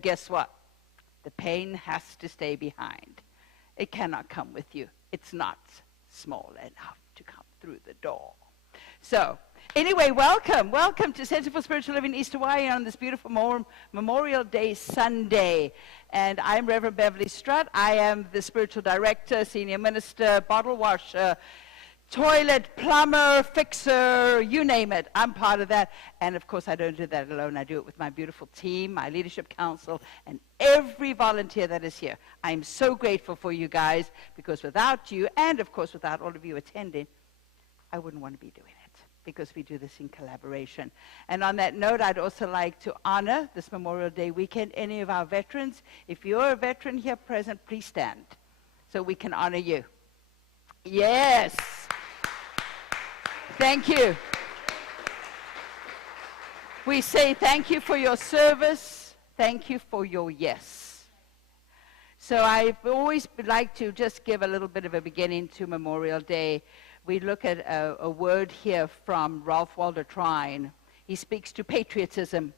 guess what? The pain has to stay behind. It cannot come with you. It's not small enough to come through the door. So, anyway, welcome. Welcome to Center for Spiritual Living East Hawaii on this beautiful Memorial Day Sunday. And I'm Reverend Beverley Strutt. I am the spiritual director, senior minister, bottle washer, toilet plumber, fixer, you name it. I'm part of that. And of course, I don't do that alone. I do it with my beautiful team, my leadership council, and every volunteer that is here. I'm so grateful for you guys, because without you, and of course without all of you attending, I wouldn't want to be doing it, because we do this in collaboration. And on that note, I'd also like to honor this Memorial Day weekend any of our veterans. If you're a veteran here present, please stand so we can honor you. Yes. Thank you. We say thank you for your service. Thank you for your yes. So I always like to just give a little bit of a beginning to Memorial Day. We look at a word here from Ralph Waldo Trine. He speaks to patriotism.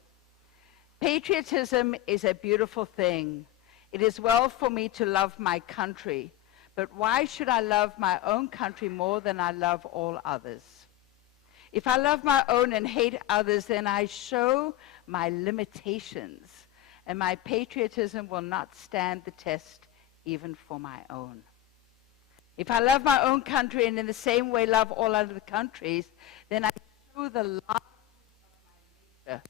Patriotism is a beautiful thing. It is well for me to love my country, but why should I love my own country more than I love all others? If I love my own and hate others, then I show my limitations, and my patriotism will not stand the test even for my own. If I love my own country and in the same way love all other countries, then I show the love of my nature.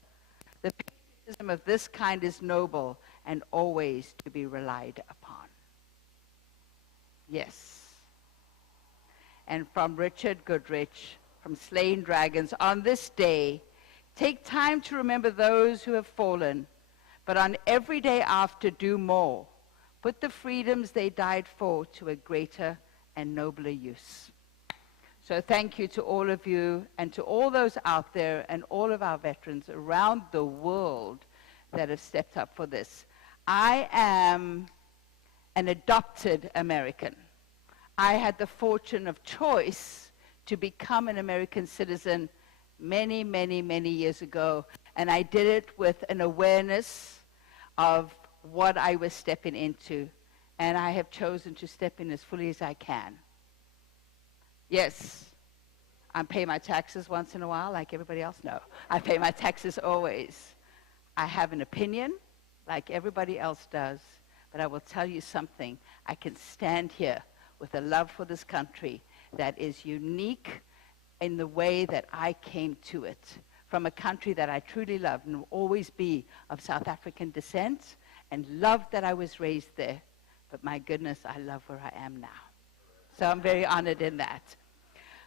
The patriotism of this kind is noble and always to be relied upon. Yes. And from Richard Goodrich, from Slain Dragons, on this day, take time to remember those who have fallen, but on every day after do more. Put the freedoms they died for to a greater and nobler use. So thank you to all of you and to all those out there and all of our veterans around the world that have stepped up for this. I am an adopted American. I had the fortune of choice to become an American citizen many, many, many years ago, and I did it with an awareness of what I was stepping into, and I have chosen to step in as fully as I can. Yes, I pay my taxes once in a while like everybody else. No, I pay my taxes always. I have an opinion like everybody else does, but I will tell you something. I can stand here with a love for this country that is unique in the way that I came to it, from a country that I truly love and will always be of South African descent, and love that I was raised there. But my goodness, I love where I am now. So I'm very honored in that.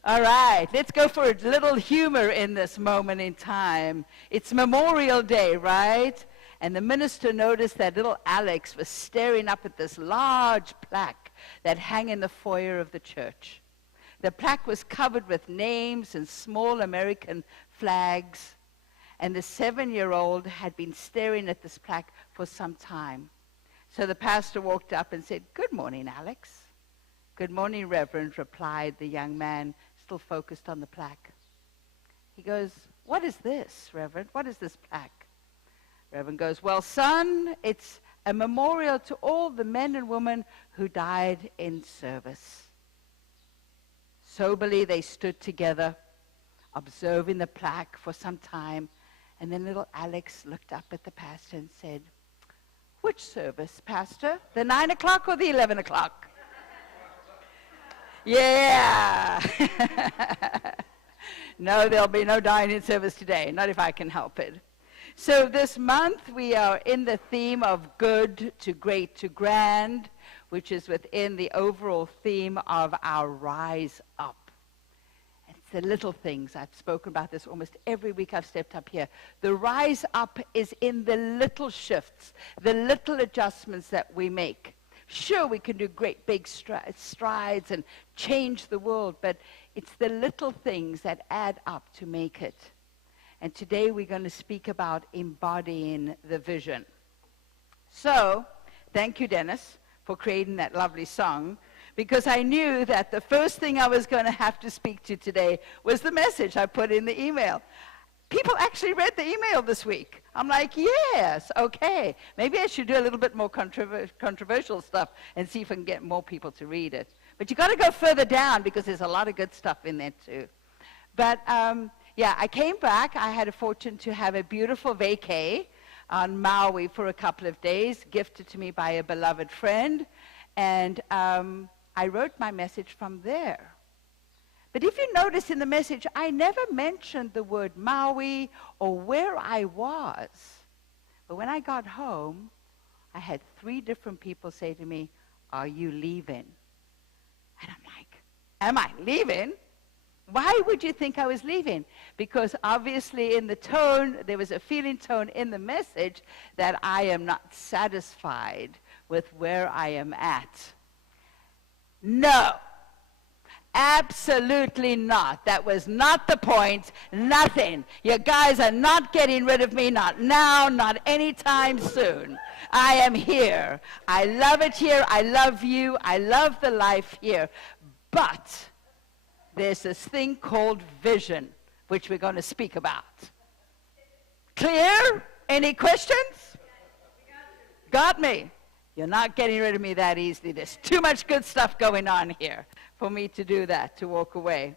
All right, let's go for a little humor in this moment in time. It's Memorial Day, right? And the minister noticed that little Alex was staring up at this large plaque that hung in the foyer of the church. The plaque was covered with names and small American flags, and the 7-year-old had been staring at this plaque for some time. So the pastor walked up and said, "Good morning, Alex." "Good morning, Reverend," replied the young man, still focused on the plaque. He goes, "What is this, Reverend? What is this plaque?" Reverend goes, "Well, son, it's a memorial to all the men and women who died in service." Soberly, they stood together, observing the plaque for some time, and then little Alex looked up at the pastor and said, "Which service, Pastor? The 9 o'clock or the 11 o'clock? Yeah. No, there'll be no dying service today, not if I can help it. So this month we are in the theme of good to great to grand, which is within the overall theme of our rise up. And it's the little things. I've spoken about this almost every week I've stepped up here. The rise up is in the little shifts, the little adjustments that we make. Sure, we can do great big strides and change the world, but it's the little things that add up to make it. And today we're going to speak about embodying the vision. So, thank you, Dennis, for creating that lovely song, because I knew that the first thing I was going to have to speak to today was the message I put in the email. People actually read the email this week. I'm like, yes, okay. Maybe I should do a little bit more controversial stuff and see if I can get more people to read it. But you got to go further down because there's a lot of good stuff in there too. But yeah, I came back. I had a fortune to have a beautiful vacay on Maui for a couple of days, gifted to me by a beloved friend. And I wrote my message from there. But if you notice in the message, I never mentioned the word Maui or where I was. But when I got home, I had 3 different people say to me, "Are you leaving?" And I'm like, am I leaving? Why would you think I was leaving? Because obviously in the tone, there was a feeling tone in the message that I am not satisfied with where I am at. No. Absolutely not. That was not the point. Nothing. You guys are not getting rid of me, not now, not anytime soon. I am here. I love it here. I love you. I love the life here. But there's this thing called vision, which we're going to speak about. Clear? Any questions? Got me. You're not getting rid of me that easily. There's too much good stuff going on here for me to do that, to walk away.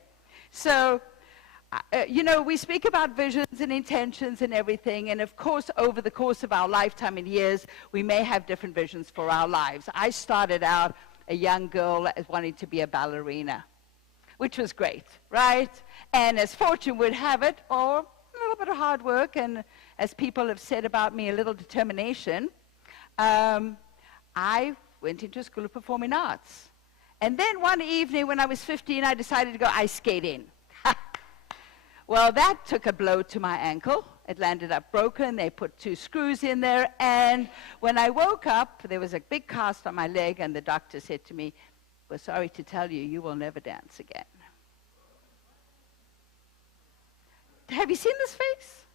So, you know, we speak about visions and intentions and everything, and of course, over the course of our lifetime and years, we may have different visions for our lives. I started out a young girl as wanting to be a ballerina, which was great, right? And as fortune would have it, or a little bit of hard work, and as people have said about me, a little determination, I went into a school of performing arts. And then one evening when I was 15, I decided to go ice skating. Well, that took a blow to my ankle. It landed up broken. They put 2 screws in there. And when I woke up, there was a big cast on my leg, and the doctor said to me, "We're sorry to tell you, you will never dance again." Have you seen this face?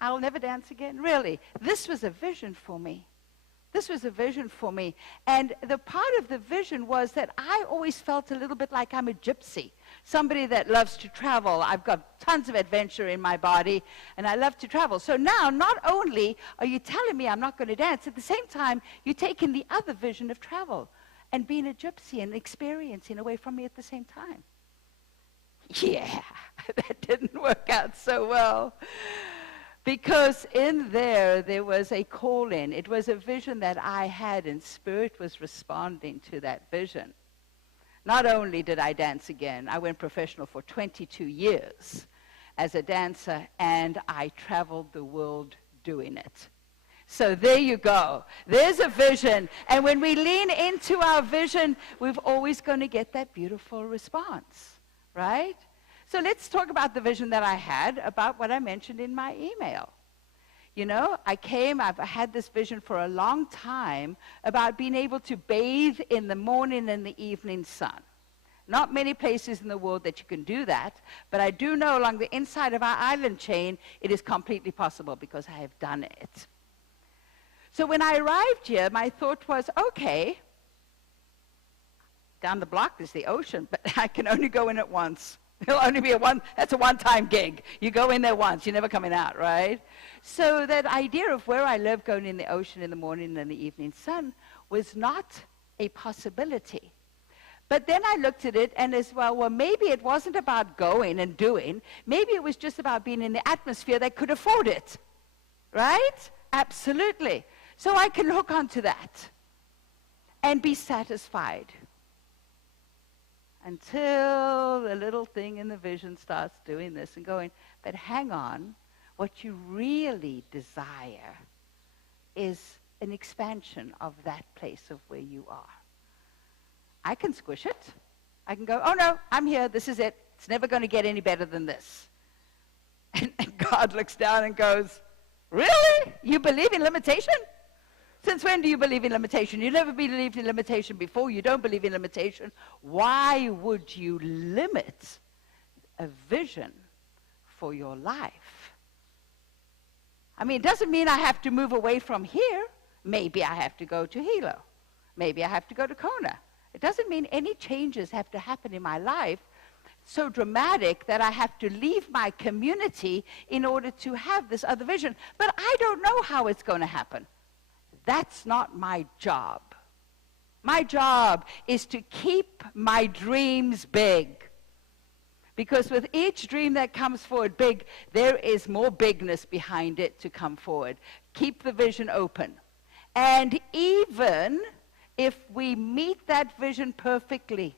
I'll never dance again. Really, this was a vision for me. This was a vision for me. And the part of the vision was that I always felt a little bit like I'm a gypsy, somebody that loves to travel. I've got tons of adventure in my body, and I love to travel. So now, not only are you telling me I'm not going to dance, at the same time, you're taking the other vision of travel and being a gypsy and experiencing away from me at the same time. Yeah, that didn't work out so well. Because in there was a call-in. It was a vision that I had, and Spirit was responding to that vision. Not only did I dance again, I went professional for 22 years as a dancer, and I traveled the world doing it. So there you go. There's a vision. And when we lean into our vision, we're always going to get that beautiful response, right? So let's talk about the vision that I had about what I mentioned in my email. You know, I've had this vision for a long time about being able to bathe in the morning and the evening sun. Not many places in the world that you can do that, but I do know along the inside of our island chain, it is completely possible because I have done it. So when I arrived here, my thought was, okay, down the block is the ocean, but I can only go in it once. It'll only be that's a one-time gig. You go in there once, you're never coming out, right? So that idea of where I live, going in the ocean in the morning and the evening sun, was not a possibility. But then I looked at it and as well, maybe it wasn't about going and doing. Maybe it was just about being in the atmosphere that could afford it, right? Absolutely. So I can hook onto that and be satisfied. Until the little thing in the vision starts doing this and going, but hang on, what you really desire is an expansion of that place of where you are. I can squish it. I can go, oh no, I'm here, this is it. It's never going to get any better than this. And God looks down and goes, really? You believe in limitation? Since when do you believe in limitation? You never believed in limitation before. You don't believe in limitation. Why would you limit a vision for your life? I mean, it doesn't mean I have to move away from here. Maybe I have to go to Hilo. Maybe I have to go to Kona. It doesn't mean any changes have to happen in my life so dramatic that I have to leave my community in order to have this other vision. But I don't know how it's going to happen. That's not my job. My job is to keep my dreams big. Because with each dream that comes forward big, there is more bigness behind it to come forward. Keep the vision open. And even if we meet that vision perfectly,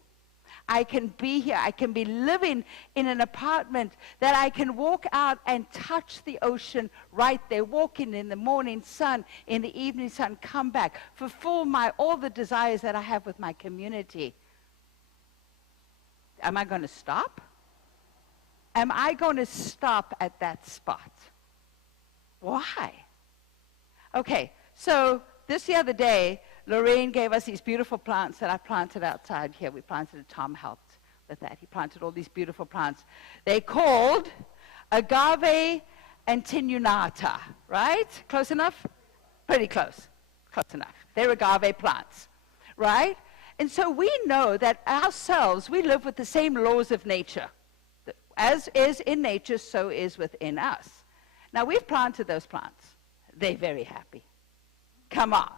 I can be here, I can be living in an apartment that I can walk out and touch the ocean right there, walking in the morning sun, in the evening sun, come back, fulfill all the desires that I have with my community. Am I going to stop? Am I going to stop at that spot? Why? Okay, so the other day, Lorraine gave us these beautiful plants that I planted outside here. We planted it. Tom helped with that. He planted all these beautiful plants. They're called agave antinunata, right? Close enough? Pretty close. Close enough. They're agave plants, right? And so we know that ourselves, we live with the same laws of nature. As is in nature, so is within us. Now, we've planted those plants. They're very happy. Come on.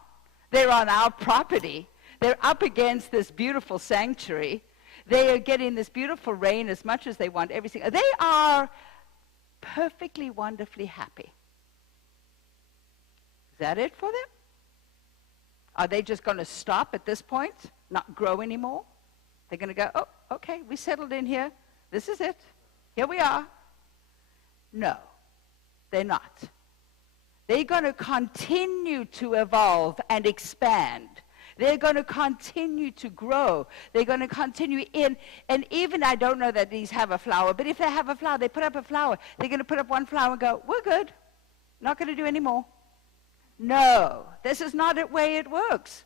They're on our property. They're up against this beautiful sanctuary. They are getting this beautiful rain as much as they want, everything. They are perfectly, wonderfully happy. Is that it for them? Are they just going to stop at this point, not grow anymore? They're going to go, oh, okay, we settled in here. This is it. Here we are. No, they're not. They're going to continue to evolve and expand. They're going to continue to grow. They're going to continue in, and even I don't know that these have a flower, but if they have a flower, they put up a flower. They're going to put up one flower and go, we're good. Not going to do any more. No, this is not the way it works.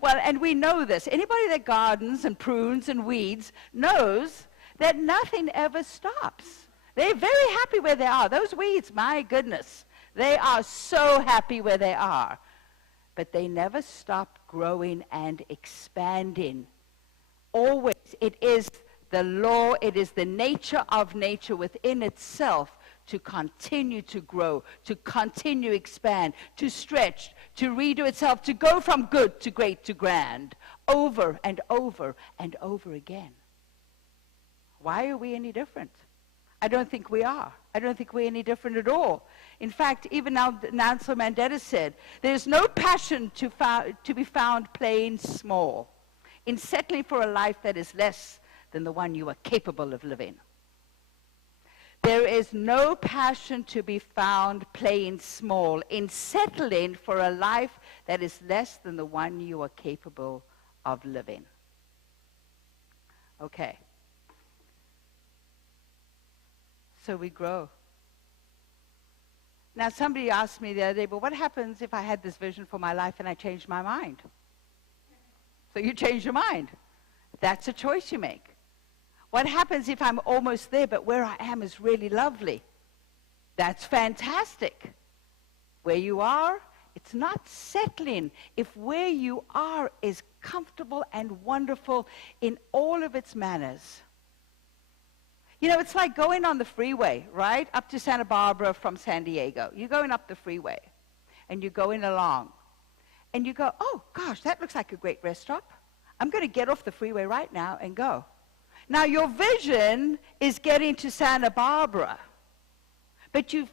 Well, and we know this. Anybody that gardens and prunes and weeds knows that nothing ever stops. They're very happy where they are. Those weeds, my goodness. They are so happy where they are. But they never stop growing and expanding. Always. It is the law, it is the nature of nature within itself to continue to grow, to continue to expand, to stretch, to redo itself, to go from good to great to grand, over and over and over again. Why are we any different? I don't think we are. I don't think we're any different at all. In fact, even now Nelson Mandela said, there's no passion to be found playing small, in settling for a life that is less than the one you are capable of living. There is no passion to be found playing small, in settling for a life that is less than the one you are capable of living. Okay. So we grow. Now, somebody asked me the other day, but what happens if I had this vision for my life and I changed my mind? So you change your mind. That's a choice you make. What happens if I'm almost there, but where I am is really lovely? That's fantastic. Where you are, it's not settling. If where you are is comfortable and wonderful in all of its manners. You know, it's like going on the freeway, right, up to Santa Barbara from San Diego. You're going up the freeway, and you're going along. And you go, oh, gosh, that looks like a great rest stop. I'm going to get off the freeway right now and go. Now, your vision is getting to Santa Barbara. But you've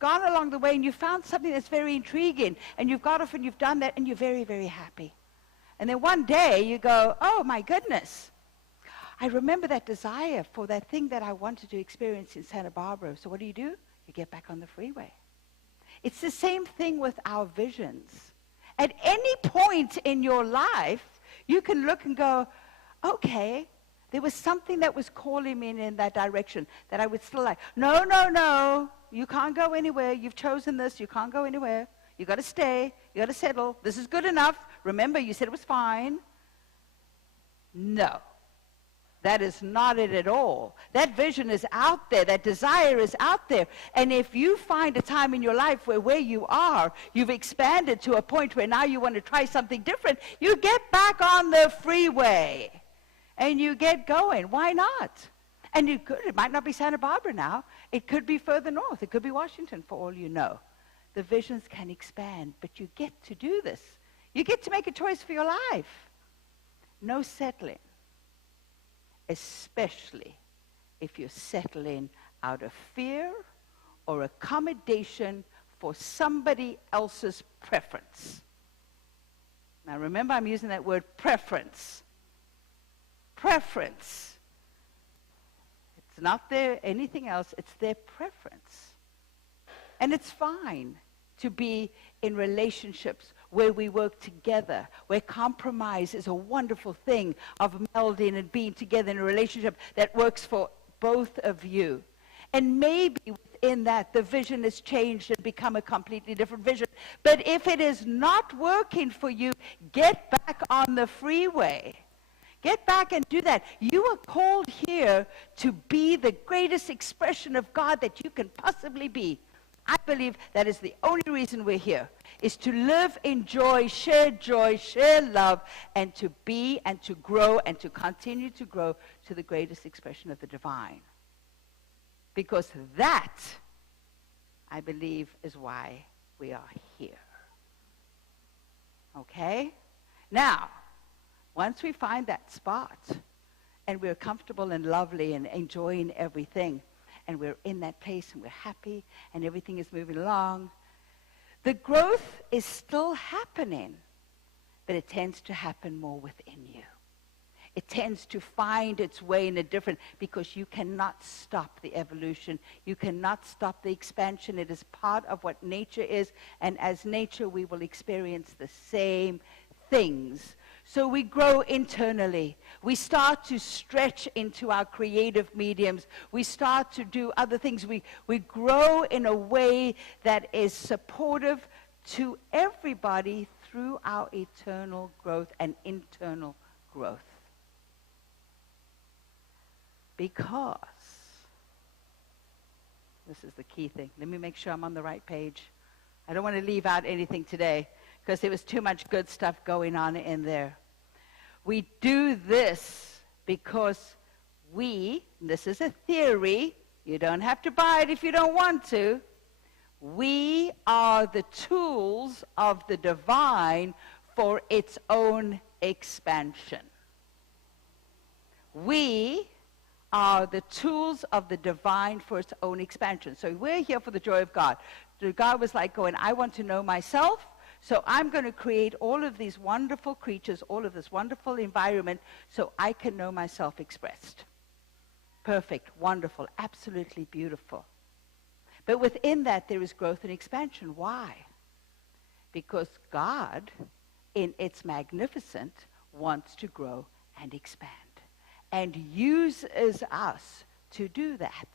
gone along the way, and you found something that's very intriguing. And you've got off, and you've done that, and you're very, very happy. And then one day, you go, oh, my goodness. I remember that desire for that thing that I wanted to experience in Santa Barbara. So what do? You get back on the freeway. It's the same thing with our visions. At any point in your life, you can look and go, okay, there was something that was calling me in that direction that I would still like. No, no, no, you can't go anywhere. You've chosen this. You can't go anywhere. You got to stay. You got to settle. This is good enough. Remember, you said it was fine. No. That is not it at all. That vision is out there. That desire is out there. And if you find a time in your life where you are, you've expanded to a point where now you want to try something different, you get back on the freeway. and you get going. Why not? And it might not be Santa Barbara now. It could be further north. It could be Washington, for all you know. The visions can expand, but you get to do this. You get to make a choice for your life. No settling, especially if you're settling out of fear or accommodation for somebody else's preference. Now remember, I'm using that word preference. Preference. It's not anything else, it's their preference. And it's fine to be in relationships where we work together, where compromise is a wonderful thing of melding and being together in a relationship that works for both of you. And maybe within that, the vision has changed and become a completely different vision. But if it is not working for you, get back on the freeway. Get back and do that. You are called here to be the greatest expression of God that you can possibly be. I believe that is the only reason we're here, is to live in joy, share love, and to be and to grow and to continue to grow to the greatest expression of the divine. Because that, I believe, is why we are here. Okay? Now, once we find that spot, and we're comfortable and lovely and enjoying everything, and we're in that place and we're happy and everything is moving along, the growth is still happening, but it tends to happen more within you. It tends to find its way in a different, because you cannot stop the evolution. You cannot stop the expansion. It is part of what nature is, and as nature we will experience the same things. So we grow internally. We start to stretch into our creative mediums. We start to do other things. We grow in a way that is supportive to everybody through our eternal growth and internal growth. Because, this is the key thing. Let me make sure I'm on the right page. I don't want to leave out anything today, because there was too much good stuff going on in there. We do this because this is a theory, you don't have to buy it if you don't want to, we are the tools of the divine for its own expansion. We are the tools of the divine for its own expansion. So we're here for the joy of God. God was like going, I want to know myself, so I'm going to create all of these wonderful creatures, all of this wonderful environment, so I can know myself expressed. Perfect, wonderful, absolutely beautiful. But within that, there is growth and expansion. Why? Because God, in its magnificent, wants to grow and expand, and uses us to do that.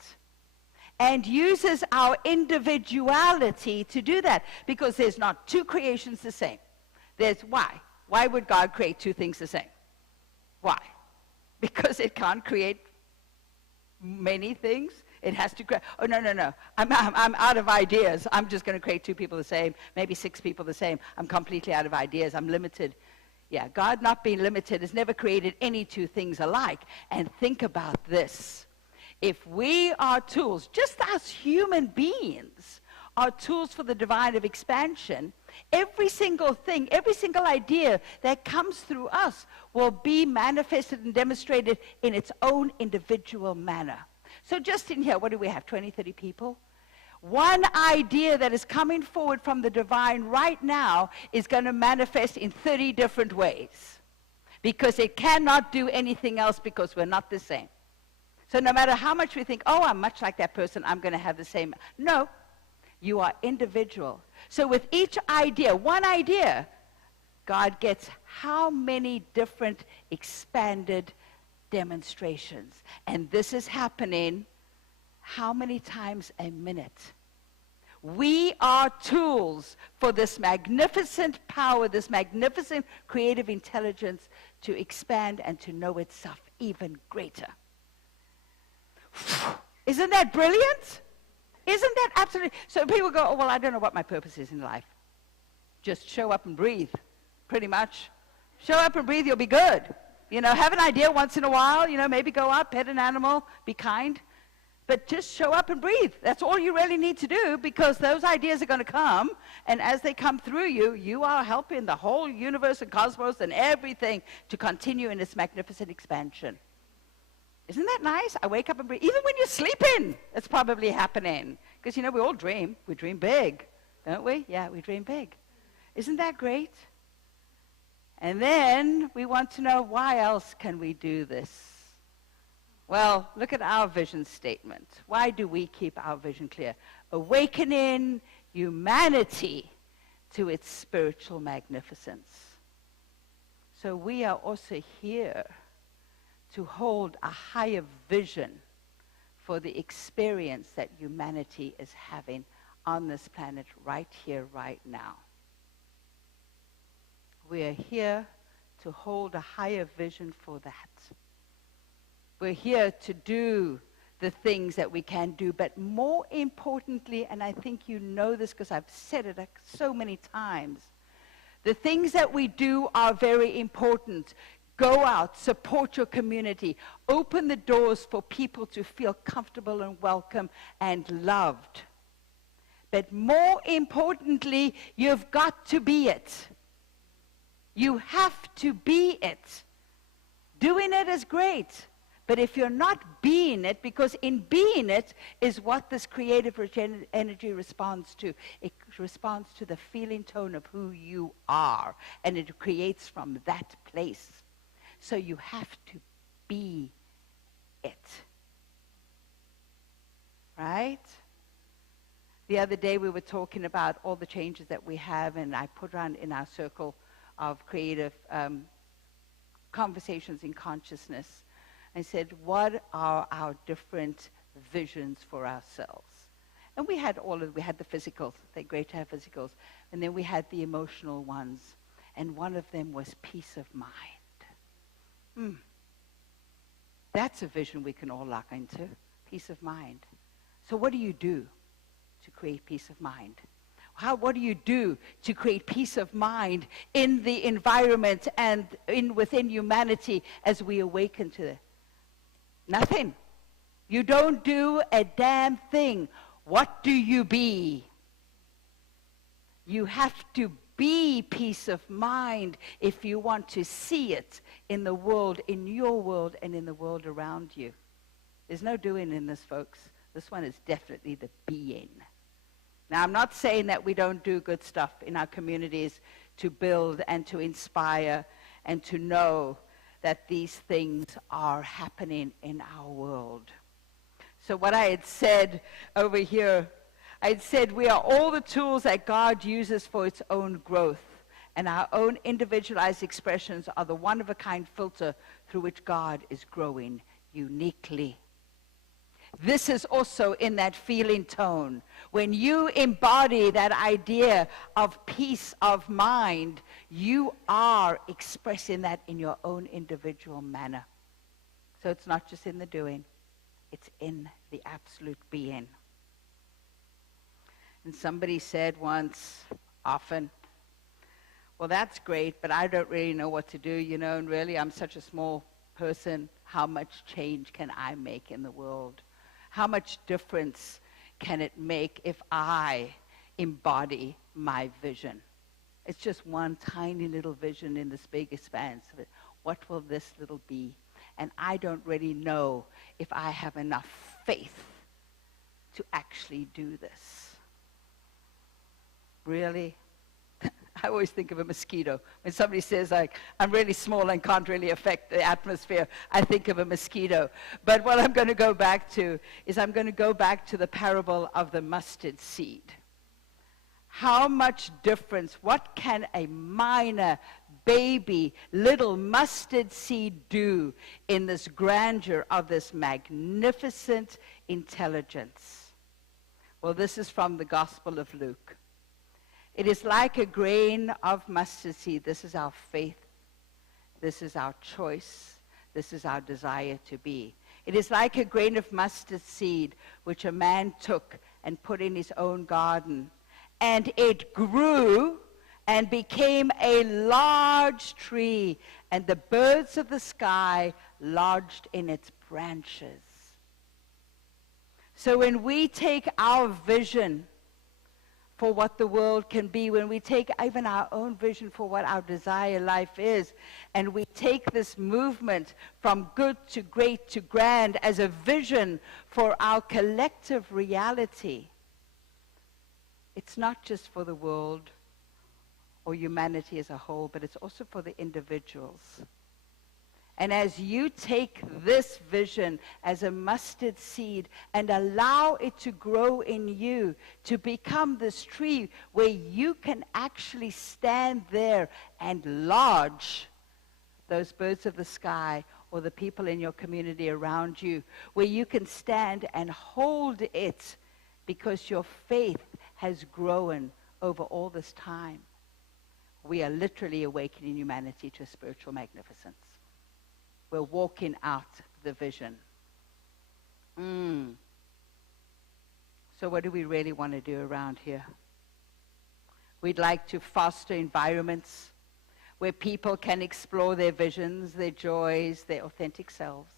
And uses our individuality to do that, because there's not two creations the same. There's why? Why would God create two things the same? Why? Because it can't create many things. It has to create. Oh, no. I'm out of ideas. I'm just going to create two people the same, maybe six people the same. I'm completely out of ideas. I'm limited. Yeah, God, not being limited, has never created any two things alike. And think about this. If we are tools, just as human beings are tools for the divine of expansion, every single thing, every single idea that comes through us will be manifested and demonstrated in its own individual manner. So just in here, what do we have, 20, 30 people? One idea that is coming forward from the divine right now is going to manifest in 30 different ways, because it cannot do anything else, because we're not the same. So no matter how much we think, oh, I'm much like that person, I'm going to have the same. No, you are individual. So with each idea, one idea, God gets how many different expanded demonstrations. And this is happening how many times a minute? We are tools for this magnificent power, this magnificent creative intelligence to expand and to know itself even greater. Isn't that brilliant? Isn't that absolutely? So people go, oh, well, I don't know what my purpose is in life. Just show up and breathe, pretty much. Show up and breathe, you'll be good. You know, have an idea once in a while, you know, maybe go out, pet an animal, be kind. But just show up and breathe. That's all you really need to do, because those ideas are going to come, and as they come through you, you are helping the whole universe and cosmos and everything to continue in its magnificent expansion. Isn't that nice? I wake up and breathe. Even when you're sleeping, it's probably happening. Because, you know, we all dream. We dream big, don't we? Yeah, we dream big. Isn't that great? And then we want to know, why else can we do this? Well, look at our vision statement. Why do we keep our vision clear? Awakening humanity to its spiritual magnificence. So we are also here to hold a higher vision for the experience that humanity is having on this planet right here, right now. We are here to hold a higher vision for that. We're here to do the things that we can do, but more importantly, and I think you know this because I've said it so many times, the things that we do are very important. Go out, support your community, open the doors for people to feel comfortable and welcome and loved. But more importantly, you've got to be it. You have to be it. Doing it is great. But if you're not being it, because in being it is what this creative energy responds to. It responds to the feeling tone of who you are, and it creates from that place. So you have to be it. Right? The other day we were talking about all the changes that we have, and I put on in our circle of creative conversations in consciousness. I said, what are our different visions for ourselves? And we had the physicals. They're great to have physicals. And then we had the emotional ones. And one of them was peace of mind. That's a vision we can all lock into, peace of mind. So what do you do to create peace of mind? What do you do to create peace of mind in the environment and within humanity as we awaken to it? Nothing. You don't do a damn thing. What do you be? You have to be peace of mind if you want to see it in the world, in your world, and in the world around you. There's no doing in this, folks. This one is definitely the being. Now, I'm not saying that we don't do good stuff in our communities to build and to inspire and to know that these things are happening in our world. So what I had said over here, I had said we are all the tools that God uses for its own growth, and our own individualized expressions are the one-of-a-kind filter through which God is growing uniquely. This is also in that feeling tone. When you embody that idea of peace of mind, you are expressing that in your own individual manner. So it's not just in the doing, it's in the absolute being. And somebody said once, often, well, that's great, but I don't really know what to do, you know, and really I'm such a small person. How much change can I make in the world? How much difference can it make if I embody my vision? It's just one tiny little vision in this big expanse of it. What will this little be? And I don't really know if I have enough faith to actually do this. Really? I always think of a mosquito. When somebody says, like, I'm really small and can't really affect the atmosphere, I think of a mosquito. But what I'm going to go back to is I'm going to go back to the parable of the mustard seed. How much difference, what can a minor, baby, little mustard seed do in this grandeur of this magnificent intelligence? Well, this is from the Gospel of Luke. It is like a grain of mustard seed. This is our faith. This is our choice. This is our desire to be. It is like a grain of mustard seed which a man took and put in his own garden. And it grew and became a large tree and the birds of the sky lodged in its branches. So when we take our vision for what the world can be, when we take even our own vision for what our desire life is, and we take this movement from good to great to grand as a vision for our collective reality, it's not just for the world or humanity as a whole, but it's also for the individuals. And as you take this vision as a mustard seed and allow it to grow in you, to become this tree where you can actually stand there and lodge those birds of the sky or the people in your community around you, where you can stand and hold it because your faith has grown over all this time. We are literally awakening humanity to a spiritual magnificence. We're walking out the vision. So what do we really want to do around here? We'd like to foster environments where people can explore their visions, their joys, their authentic selves,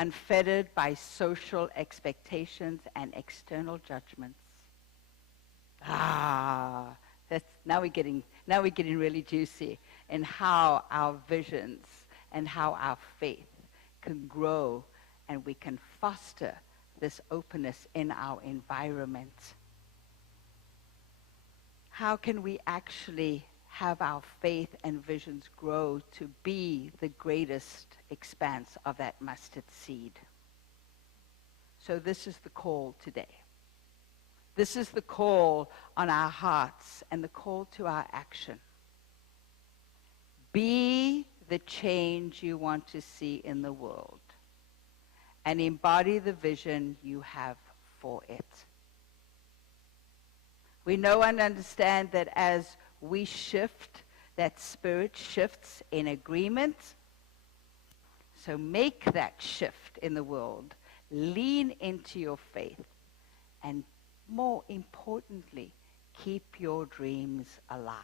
unfettered by social expectations and external judgments. Now we're getting really juicy in how our visions and how our faith can grow, and we can foster this openness in our environment. How can we actually have our faith and visions grow to be the greatest expanse of that mustard seed? So this is the call today. This is the call on our hearts and the call to our action. Be the change you want to see in the world and embody the vision you have for it. We know and understand that as we shift, that spirit shifts in agreement. So make that shift in the world. Lean into your faith. And more importantly, keep your dreams alive.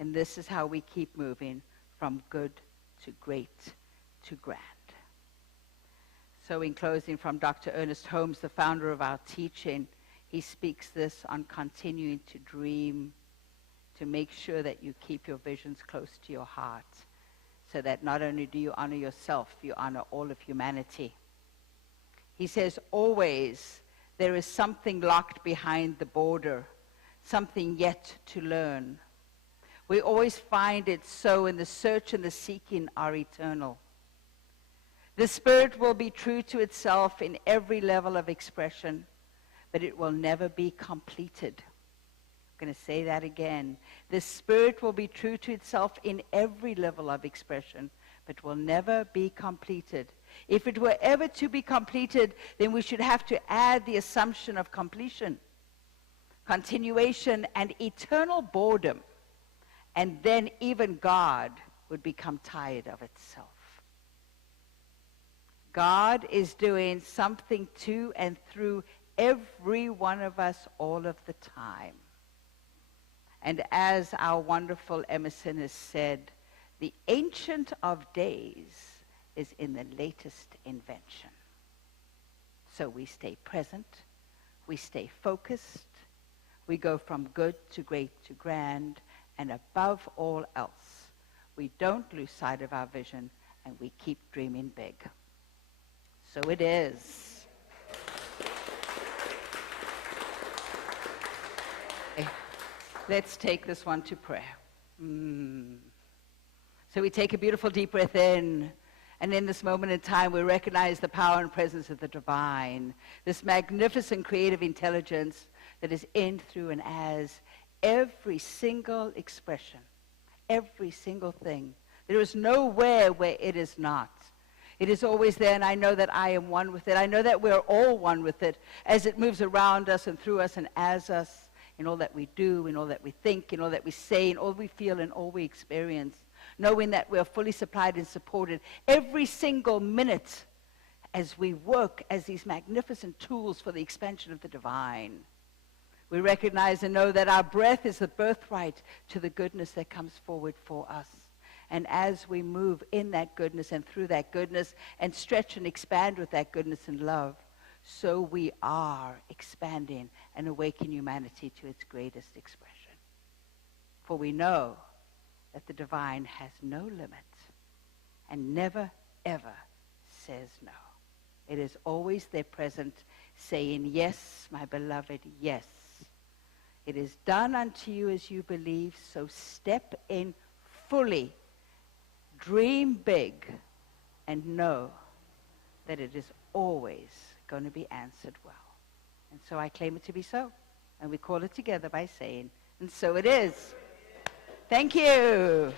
And this is how we keep moving from good to great to grand. So in closing, from Dr. Ernest Holmes, the founder of our teaching, he speaks this on continuing to dream, to make sure that you keep your visions close to your heart, so that not only do you honor yourself, you honor all of humanity. He says, always there is something locked behind the border, something yet to learn. We always find it so, and the search and the seeking are eternal. The spirit will be true to itself in every level of expression, but it will never be completed. I'm going to say that again. The spirit will be true to itself in every level of expression, but will never be completed. If it were ever to be completed, then we should have to add the assumption of completion, continuation, and eternal boredom. And then even God would become tired of itself. God is doing something to and through every one of us all of the time. And as our wonderful Emerson has said, the Ancient of Days is in the latest invention. So we stay present, we stay focused, we go from good to great to grand, and above all else, we don't lose sight of our vision, and we keep dreaming big. So it is. Let's take this one to prayer. So we take a beautiful deep breath in, and in this moment in time, we recognize the power and presence of the divine, this magnificent creative intelligence that is in, through, and as every single expression, every single thing. There is nowhere where it is not. It is always there, and I know that I am one with it. I know that we're all one with it as it moves around us and through us and as us in all that we do, in all that we think, in all that we say, in all we feel, and all we experience, knowing that we are fully supplied and supported every single minute as we work as these magnificent tools for the expansion of the divine. We recognize and know that our breath is the birthright to the goodness that comes forward for us. And as we move in that goodness and through that goodness and stretch and expand with that goodness and love, so we are expanding and awakening humanity to its greatest expression. For we know that the divine has no limit and never, ever says no. It is always there present, saying, yes, my beloved, yes. It is done unto you as you believe, so step in fully, dream big, and know that it is always going to be answered well. And so I claim it to be so. And we call it together by saying, and so it is. Thank you.